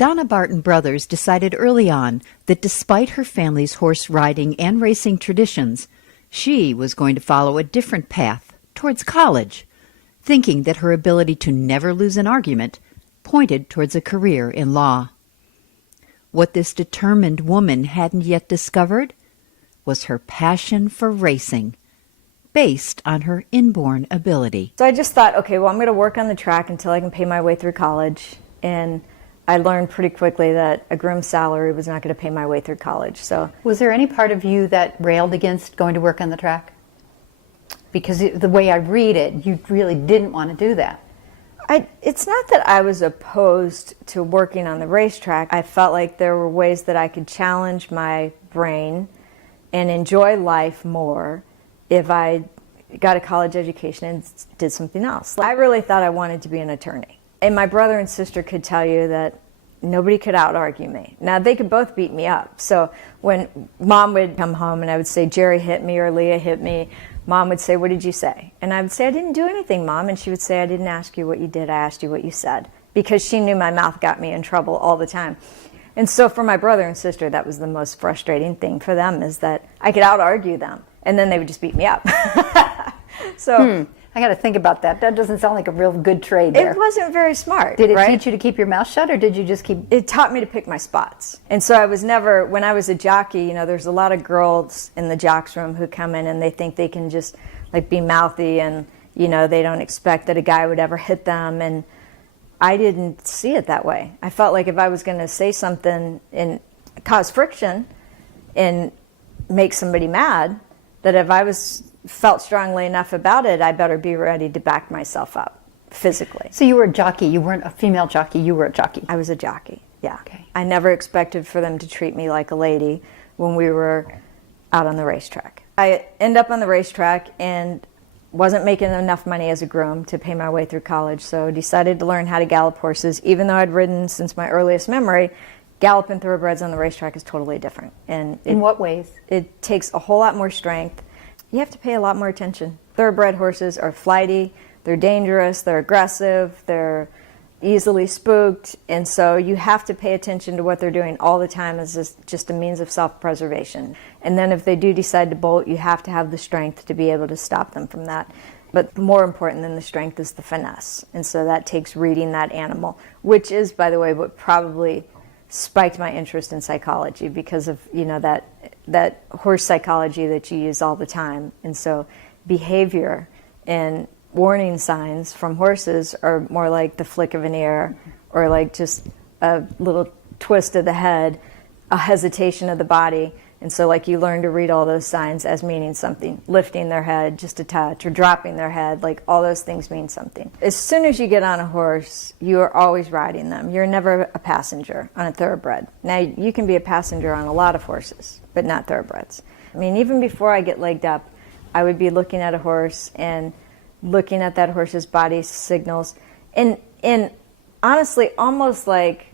Donna Barton Brothers decided early on that despite her family's horse riding and racing traditions, she was going to follow a different path towards college, thinking that her ability to never lose an argument pointed towards a career in law. What this determined woman hadn't yet discovered was her passion for racing, based on her inborn ability. So I just thought, okay, well, I'm going to work on the track until I can pay my way through college. And I learned pretty quickly that a groom's salary was not going to pay my way through college. So, was there any part of you that railed against going to work on the track? Because the way I read it, you really didn't want to do that. It's not that I was opposed to working on the racetrack. I felt like there were ways that I could challenge my brain and enjoy life more if I got a college education and did something else. I really thought I wanted to be an attorney. And my brother and sister could tell you that nobody could out-argue me. Now, they could both beat me up. So when Mom would come home and I would say, Jerry hit me or Leah hit me, Mom would say, what did you say? And I would say, I didn't do anything, Mom. And she would say, I didn't ask you what you did, I asked you what you said. Because she knew my mouth got me in trouble all the time. And so for my brother and sister, that was the most frustrating thing for them, is that I could out-argue them. And then they would just beat me up. So I got to think about that. That doesn't sound like a real good trade there. It wasn't very smart. Did it right? teach you to keep your mouth shut, or did you just keep... It taught me to pick my spots. And so I was never, when I was a jockey, you know, there's a lot of girls in the jocks room who come in and they think they can just like be mouthy, and, you know, they don't expect that a guy would ever hit them. And I didn't see it that way. I felt like if I was going to say something and cause friction and make somebody mad, that if I felt strongly enough about it, I better be ready to back myself up physically. So you were a jockey. You weren't a female jockey. You were a jockey. I was a jockey, yeah. Okay. I never expected for them to treat me like a lady when we were out on the racetrack. I ended up on the racetrack and wasn't making enough money as a groom to pay my way through college, so decided to learn how to gallop horses. Even though I'd ridden since my earliest memory, galloping thoroughbreds on the racetrack is totally different. And in what ways? It takes a whole lot more strength. You have to pay a lot more attention. Thoroughbred horses are flighty, they're dangerous, they're aggressive, they're easily spooked, and so you have to pay attention to what they're doing all the time as just a means of self-preservation. And then if they do decide to bolt, you have to have the strength to be able to stop them from that. But more important than the strength is the finesse, and so that takes reading that animal, which is, by the way, what probably spiked my interest in psychology, because of, you know, that horse psychology that you use all the time. And so behavior and warning signs from horses are more like the flick of an ear, or like just a little twist of the head, a hesitation of the body. And so like you learn to read all those signs as meaning something. Lifting their head just a touch, or dropping their head, like all those things mean something. As soon as you get on a horse, you are always riding them. You're never a passenger on a thoroughbred. Now, you can be a passenger on a lot of horses, but not thoroughbreds. I mean, even before I get legged up, I would be looking at a horse and looking at that horse's body signals, and honestly, almost like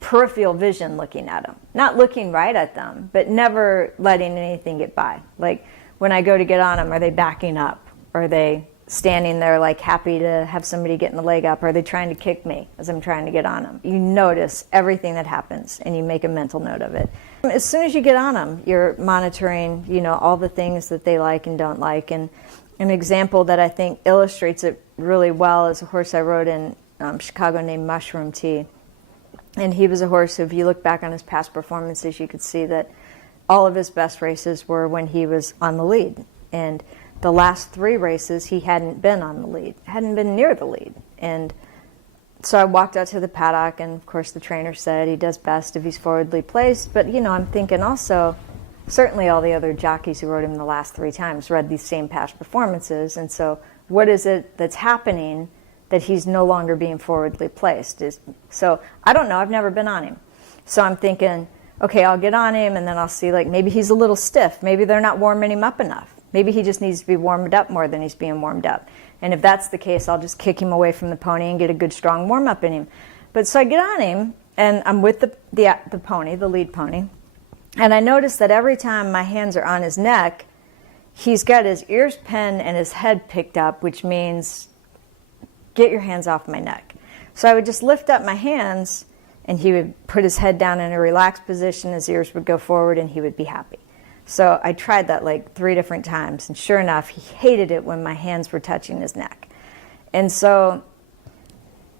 peripheral vision, looking at them. Not looking right at them, but never letting anything get by. Like when I go to get on them, are they backing up? Are they standing there like happy to have somebody getting the leg up? Are they trying to kick me as I'm trying to get on them? You notice everything that happens and you make a mental note of it. As soon as you get on them, you're monitoring, you know, all the things that they like and don't like. And an example that I think illustrates it really well is a horse I rode in Chicago named Mushroom Tea. And he was a horse who, if you look back on his past performances, you could see that all of his best races were when he was on the lead. And the last 3 races, he hadn't been on the lead, hadn't been near the lead. And so I walked out to the paddock, and of course the trainer said he does best if he's forwardly placed. But, you know, I'm thinking also, certainly all the other jockeys who rode him the last 3 times read these same past performances. And so what is it that's happening that he's no longer being forwardly placed? So I don't know, I've never been on him. So I'm thinking, okay, I'll get on him, and then I'll see, like, maybe he's a little stiff. Maybe they're not warming him up enough. Maybe he just needs to be warmed up more than he's being warmed up. And if that's the case, I'll just kick him away from the pony and get a good strong warm up in him. But so I get on him, and I'm with the pony, the lead pony, and I notice that every time my hands are on his neck, he's got his ears pinned and his head picked up, which means get your hands off my neck. So I would just lift up my hands and he would put his head down in a relaxed position, his ears would go forward, and he would be happy. So I tried that like 3 different times, and sure enough, he hated it when my hands were touching his neck. And so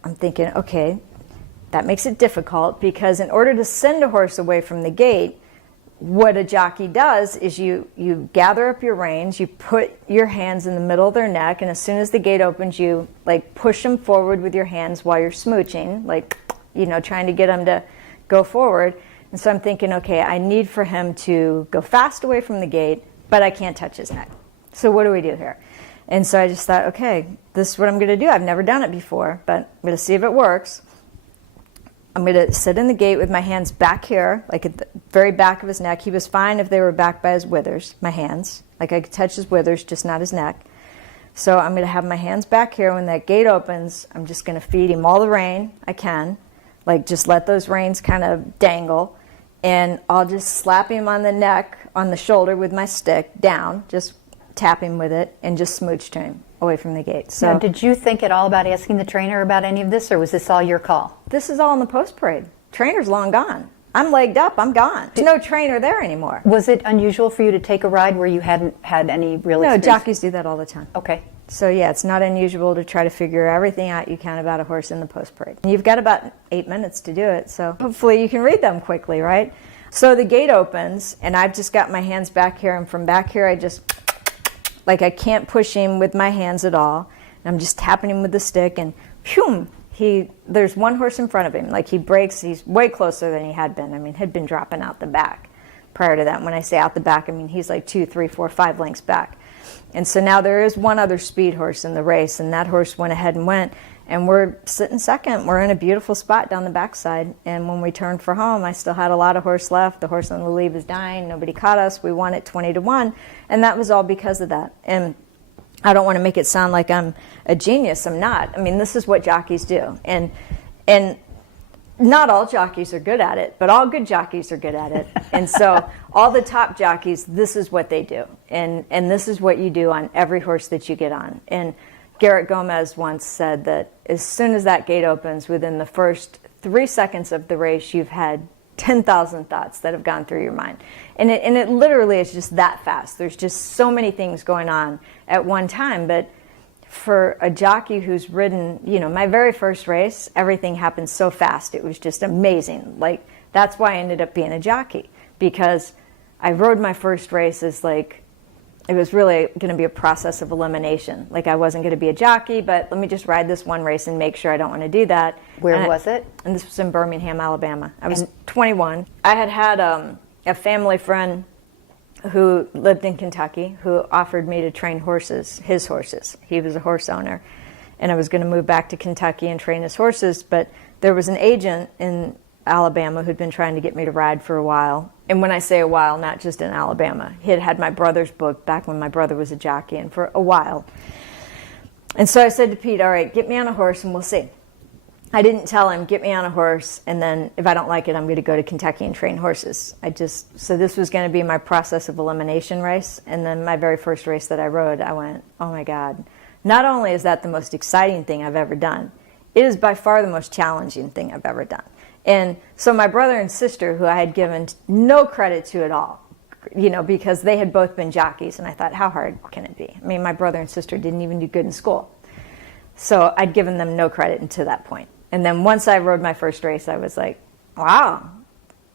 I'm thinking, okay, that makes it difficult, because in order to send a horse away from the gate, what a jockey does is you gather up your reins, you put your hands in the middle of their neck, and as soon as the gate opens, you like push them forward with your hands while you're smooching, like, you know, trying to get them to go forward. And so I'm thinking, okay, I need for him to go fast away from the gate, but I can't touch his neck. So what do we do here? And so I just thought, okay, this is what I'm going to do. I've never done it before, but I'm going to see if it works. I'm going to sit in the gate with my hands back here, like at the very back of his neck. He was fine if they were back by his withers, my hands. Like I could touch his withers, just not his neck. So I'm going to have my hands back here. When that gate opens, I'm just going to feed him all the rein I can. Like just let those reins kind of dangle. And I'll just slap him on the neck, on the shoulder with my stick down, just tap him with it, and just smooch to him away from the gate. So now, did you think at all about asking the trainer about any of this, or was this all your call? This is all in the post parade. Trainer's long gone. I'm legged up, I'm gone. There's no trainer there anymore. Was it unusual for you to take a ride where you hadn't had any real experience? No, jockeys do that all the time. Okay. So yeah, it's not unusual to try to figure everything out you can about a horse in the post parade. And you've got about 8 minutes to do it, so hopefully you can read them quickly, right? So the gate opens, and I've just got my hands back here, and from back here I just, like I can't push him with my hands at all. And I'm just tapping him with the stick, and phew, there's one horse in front of him. Like he breaks, he's way closer than he had been. I mean, had been dropping out the back prior to that. When I say out the back, I mean he's like 2, 3, 4, 5 lengths back. And so now there is one other speed horse in the race, and that horse went ahead and went, and we're sitting second. We're in a beautiful spot down the backside, and when we turned for home, I still had a lot of horse left. The horse on the lead was dying. Nobody caught us. We won it 20-1, and that was all because of that. And I don't want to make it sound like I'm a genius. I'm not. I mean, this is what jockeys do, and not all jockeys are good at it, but all good jockeys are good at it. And so all the top jockeys, this is what they do. And this is what you do on every horse that you get on. And Garrett Gomez once said that as soon as that gate opens, within the first 3 seconds of the race, you've had 10,000 thoughts that have gone through your mind. And it literally is just that fast. There's just so many things going on at one time. But for a jockey who's ridden, you know, my very first race, everything happened so fast. It was just amazing. Like, that's why I ended up being a jockey, because I rode my first race as like, it was really going to be a process of elimination. Like, I wasn't going to be a jockey, but let me just ride this one race and make sure I don't want to do that. Where was it? And this was in Birmingham, Alabama. I was 21. I had a family friend who lived in Kentucky who offered me to train horses, his horses. He was a horse owner. And I was going to move back to Kentucky and train his horses, but there was an agent in Alabama who'd been trying to get me to ride for a while. And when I say a while, not just in Alabama. He had had my brother's book back when my brother was a jockey, and for a while. And so I said to Pete, all right, get me on a horse and we'll see. I didn't tell him, get me on a horse, and then if I don't like it, I'm going to go to Kentucky and train horses. So this was going to be my process of elimination race. And then my very first race that I rode, I went, oh my God. Not only is that the most exciting thing I've ever done, it is by far the most challenging thing I've ever done. And so my brother and sister, who I had given no credit to at all, you know, because they had both been jockeys, and I thought, how hard can it be? I mean, my brother and sister didn't even do good in school. So I'd given them no credit until that point. And then once I rode my first race, I was like, wow,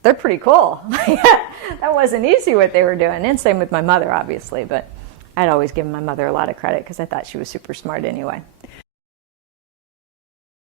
they're pretty cool. That wasn't easy what they were doing. And same with my mother, obviously, but I'd always given my mother a lot of credit because I thought she was super smart anyway.